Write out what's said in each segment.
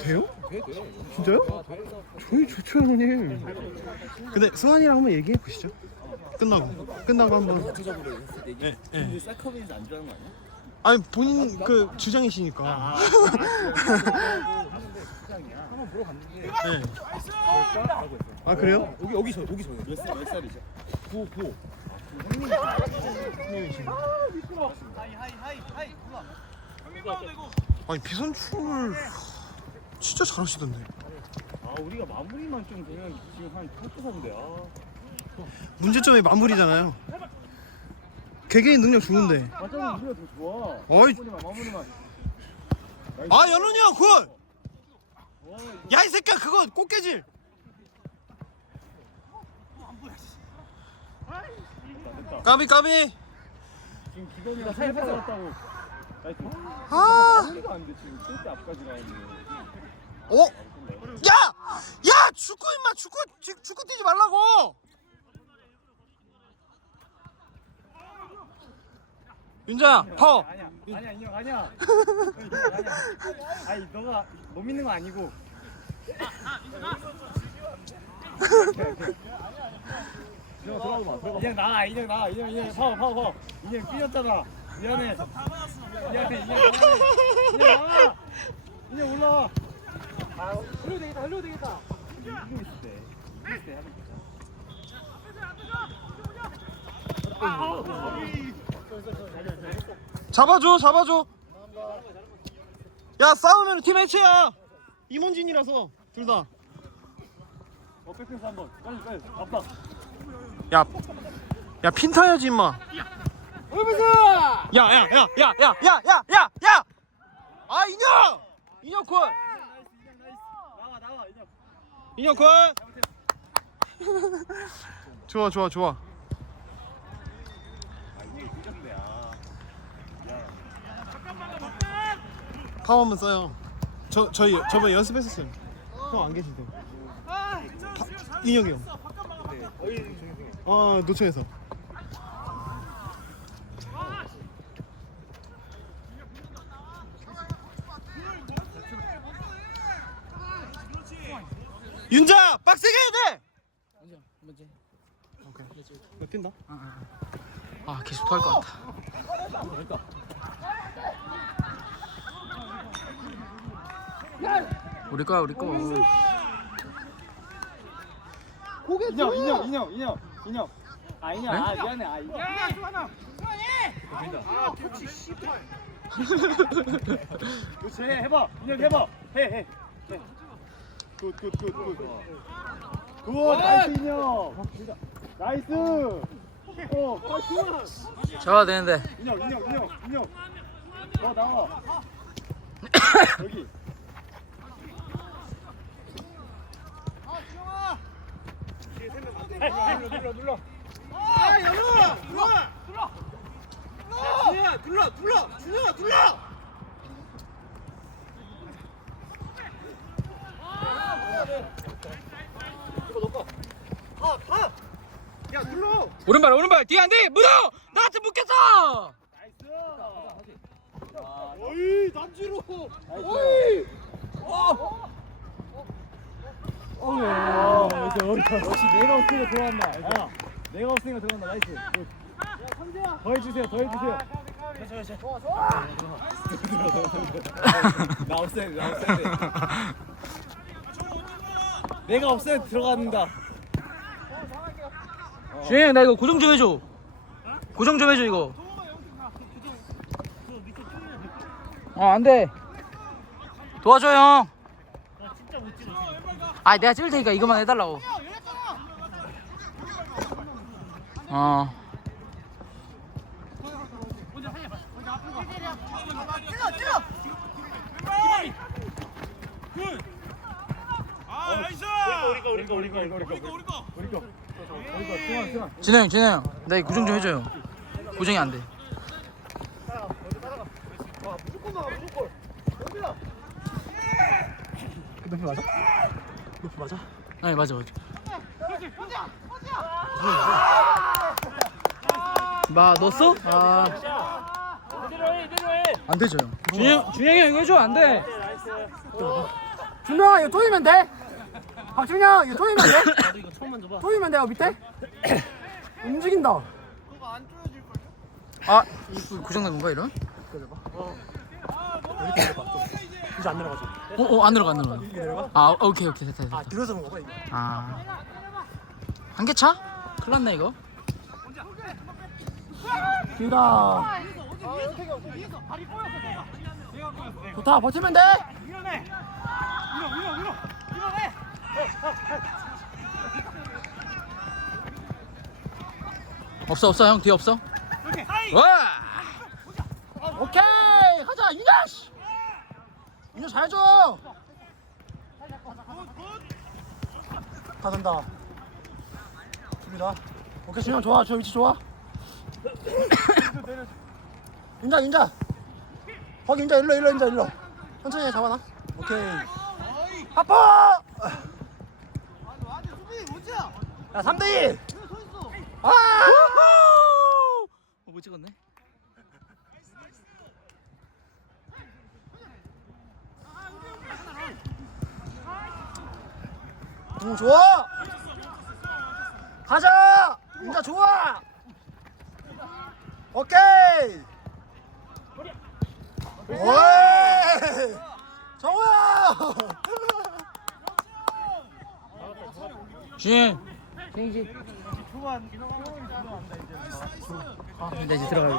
돼요? 진짜요? 저희 좋죠 형님. 근데 승환이랑 한번 얘기해 보시죠. 끝나고 끝나고 한번. 전체적으로 했을 때 이게 예, 예. 근데 쌀커비에서 안 좋아하는 거 아니야? 아니 본인 그 주장이시니까. 한번 보러 갔는데 네. 볼까? 하고 있어. 아 그래요? 여기 여기 저 여기 전에 몇, 살, 몇 살이죠? 9 9 아니 비선출 진짜 잘하시던데. 아 우리가 마무리만 좀 되면 지금 한 8대4인데 아 문제점이 마무리잖아요. 개개인 능력 좋은데. 맞짱은 우리가 더 좋아 어이. 마무리만 마무리만 아 연훈이 형 굿. 와, 야 이 새끼야 그거 꽃게질. 다 됐다 까비 까비. 지금 기건이랑 살 받았다고 나이스 아. 마무리가 안 돼 지금 골대 앞까지 가는데 어? 야! 야 축구 임마 축구 지- 축구 뛰지 말라고. 윤자야 파워. 아니야 아니야 인형 아니야 인형 아니야 아니 너가 못 믿는 거 아니고 인형 들어가고 마 인형 나가 인형 나가 인형 인형. 파워 파워 파워. 인형 삐졌잖아. 미안해. 미안해 인형 인형 나가 인형 올라와. 아 흘려도 되겠다 흘려도 되겠다. 이기고 있을 때 이기고 있을 때 하면 잡아줘 잡아줘. 야 싸우면 팀 해체야. 임원진이라서 둘 다. 어 백패스 한번. 빨리 빨리. 앞다 야, 야 핀타야지 임마. 야, 야, 야, 야, 야, 야, 야, 야, 야. 아 인형, 인형 콜, 나와 나와 인형 인형 콜. 좋아, 좋아, 좋아. 아아 파워 한번 써요. 저 저희 저번에 연습했었어요. 형 안. 파, 인형이 형. 어 노천에서. 윤자 빡세게 해야 돼. 먼저 먼저 오케이. 몇 뛴다? 아 계속 토할 것 같다 우리 거야 우리 거 인형 인형 인형 인형 인형 아 인형 네? 아 미안해. 아 인형 아. 터치 씨발. 그렇지 해 해봐. 인형 해봐. 해해. 굿 굿 굿 굿. 굿. 나이스 인형. 나이스. 어 나이스. 잡아야 되는데. 인형 인형 인형 인형. 너 나와. 여기 눌러 눌러 눌러 아 연우 들어와. 준영아 눌러 눌러 준영아 눌러. 야 눌러. 오른발 오른발 뒤에 안돼 묻어 나한테 묻겠어 나이스 어이 남지로. 어이 어, 역시 내가 없으니까 들어간다. 야, 내가 없으니까 들어간다. 나이스. 굿. 더 해주세요. 더 해주세요. 나 없애야 돼. 나 없애야 돼. 내가 없애야 들어간다. 주영 나 이거 고정 좀 해줘 고정 좀 해줘 이거 어 안돼 도와줘 형 아 내가 찍을 테니까 이것만 해달라고 어 진호 진호 나 구정 좀 해줘요. 고정이 안 돼. 무조건 나 무조건. 그 맞아? 아니, 맞아, 맞아. 마, 넣었어? 아. 안 되죠 형. 준영 준영이 형 이거 해줘 안 돼 준명아 이거 조이면 돼? 박준영 이거 조이면 돼? 조이면 돼요 밑에? 움직인다 아 고장난 건가 이런? 이 제 안 내려가죠? 어 어 안 들어가 안 들어가. 아 오케이 오케이 됐다 됐다 들어서 그런 거봐 이거. 아. 한개 차? 큰일 났네 이거. 길다. 좋다 버티면 돼! 없어 없어 형 뒤에 없어? 와! 오케이 가자 윤야 씨 윤야 잘해줘. 다 된다. 둘이다. 오케이 준영 좋아. 저 위치 좋아. 윤자 윤자. 거기 윤자 일로 일로 윤자 일로. 천천히 해, 잡아놔. 오케이. 아빠 야 3대2 아 어, 못 찍었네 오 좋아? 가자! 인자 좋아! 오케이! 오이! 정우야! 준영 준영이지. 아 근데 이제 들어가요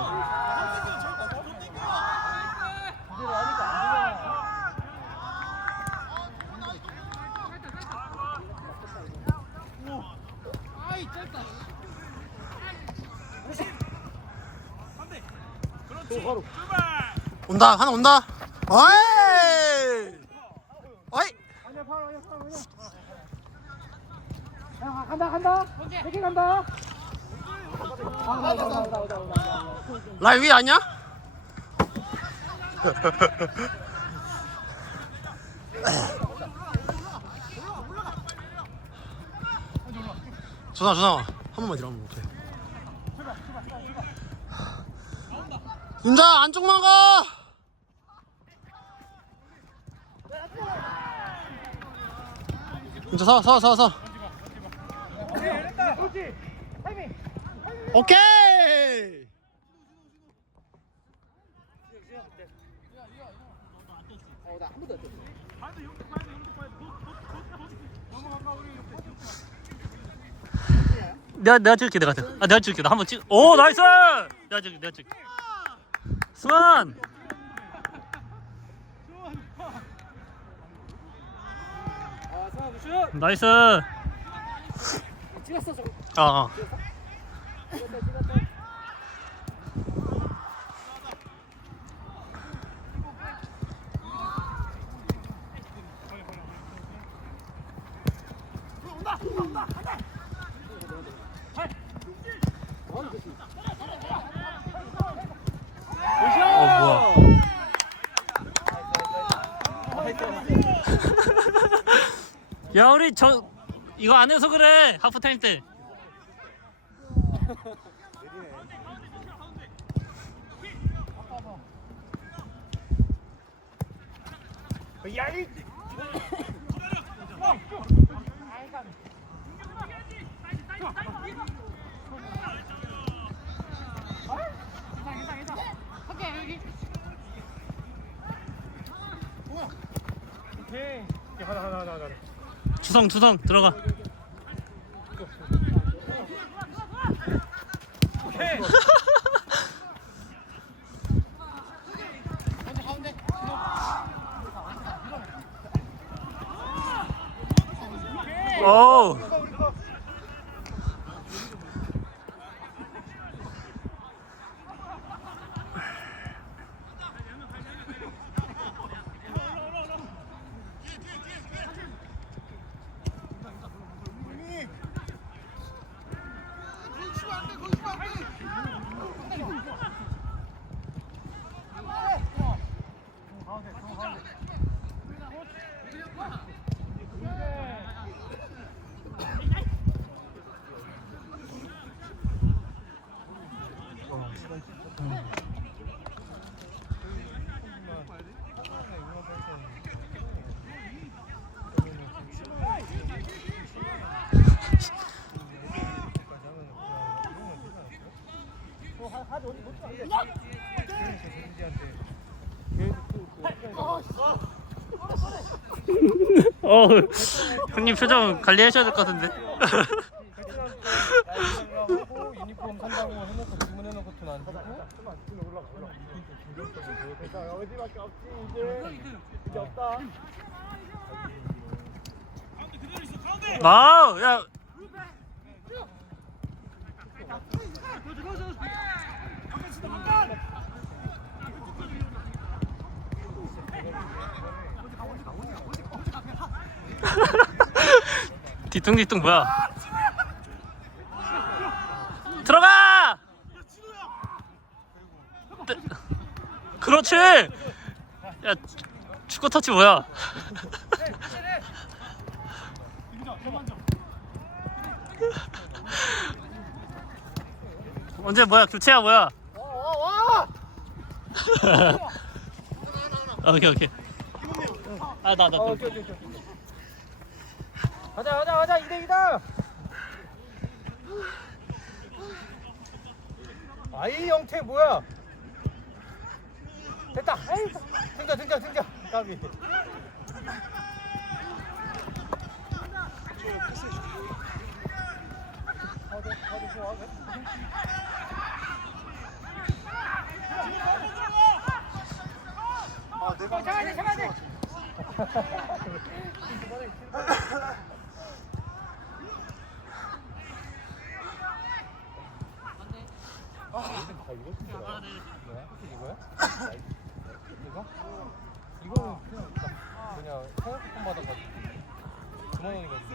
온다 하나 온다. 어이! 어이! 라이 위 아니야? 조나 조나 한 번만 한번 못해 윤자 안쪽만 가 윤자 서 서 서서 오케이 내가 내가 찍을게 내가 아 내가 찍을게 나 한번 찍. 오 나이스. 내가 찍을게 내가 찍을게. 수만. 나이스. 찍었어 저거 어, 어. 어 뭐야? 야 우리 저 이거 안 해서 그래. 하프 타임 때. 주성 주성 들어가. 어 형님 표정 관리하셔야 될 것 같은데. 하고 유니폼 산다고 해놓고 뒤뚱뒤뚱 뭐야? 들어가! 뜨- 그렇지! 야 축구 터치 뭐야? 언제 뭐야? 교체야 뭐야? 오케이 오케이. 아나나 오케이, 오케이. 가자, 가자, 가자, 2대2다! 아이 형태 뭐야? 됐다! 아이, 등자, 등자, 등자! 까비. 아 내가 잡아야 돼 잡아야 돼 뭐야? 이거야? 이거? 이거는 그냥 딱 그냥 생각했던 받아가지고 구멍이거든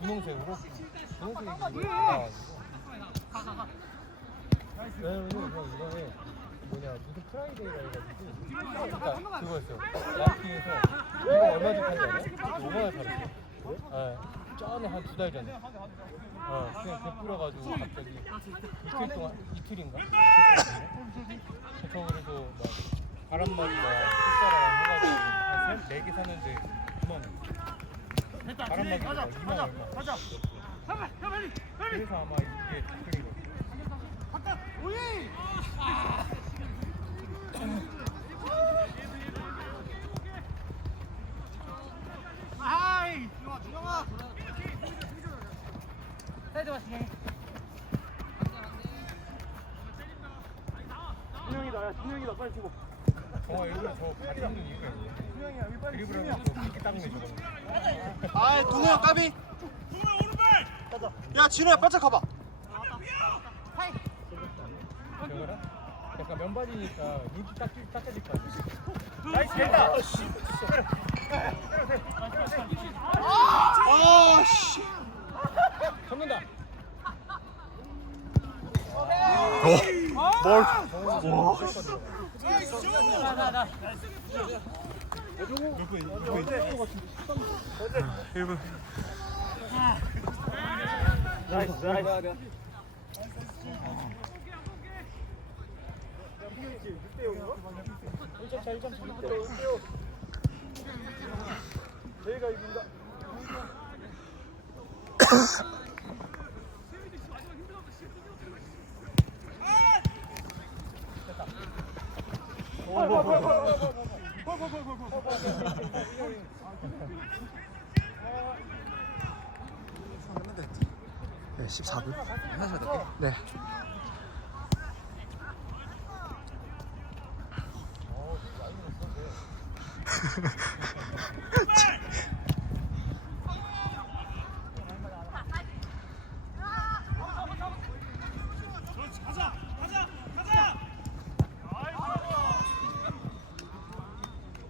분홍색으로? 분홍색이 나와가지고 왜냐면 이거 이거에 뭐냐 무슨 프라이데이가 해가지고 그러니까 그거였어요 라이팅에서 이거 얼마 전에 팔지 않아요? 5만원 팔았어 네, 전에 한 두 달 전에 어, 그냥 배 뿌려가지고 갑자기 이틀 동안 이틀인가? 저 그래서 막 바람막이가 숫자랑 해가지고 한네개 샀는데 9만 원. 바람막이가 2만 얼마. 그래서 아마 이게 그린 거. 정말 일부러 저 바지 입는 이유가 있네. 드리블 하면서 이렇게 닦는 저거. 아 동호 형 까비. 야 진호야 바짝 가봐. 저거라? 약간 면바지니까 눈치 딱 닦아질 거 같아. 나이스! 됐다. 아 씨 접는다. 뭘 와. 나이스 나이스. 저희가 이긴다. 네 14분. 네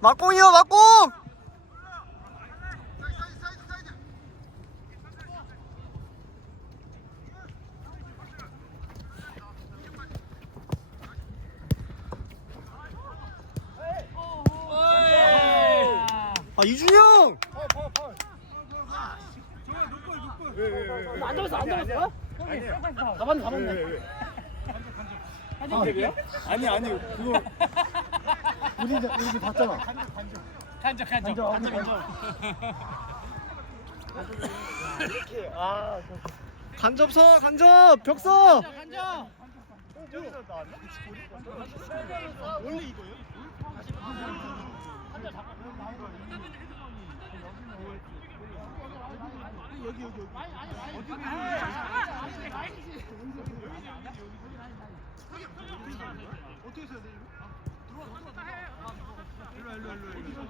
막공이요 막공 아 이준이 형 안 잡았어 안 잡았어? 잡았네 잡았네. 한정택이야? 아니 아니 그거 우리 이제 우리 이제 봤잖아 한적 한적 한적 인정. 간접 서 간접 벽서. 원래 이거요? 여기 여기 여기. 어떻게 써야 돼? 일로 일로 일로 일로 일로 여기 여기 있어.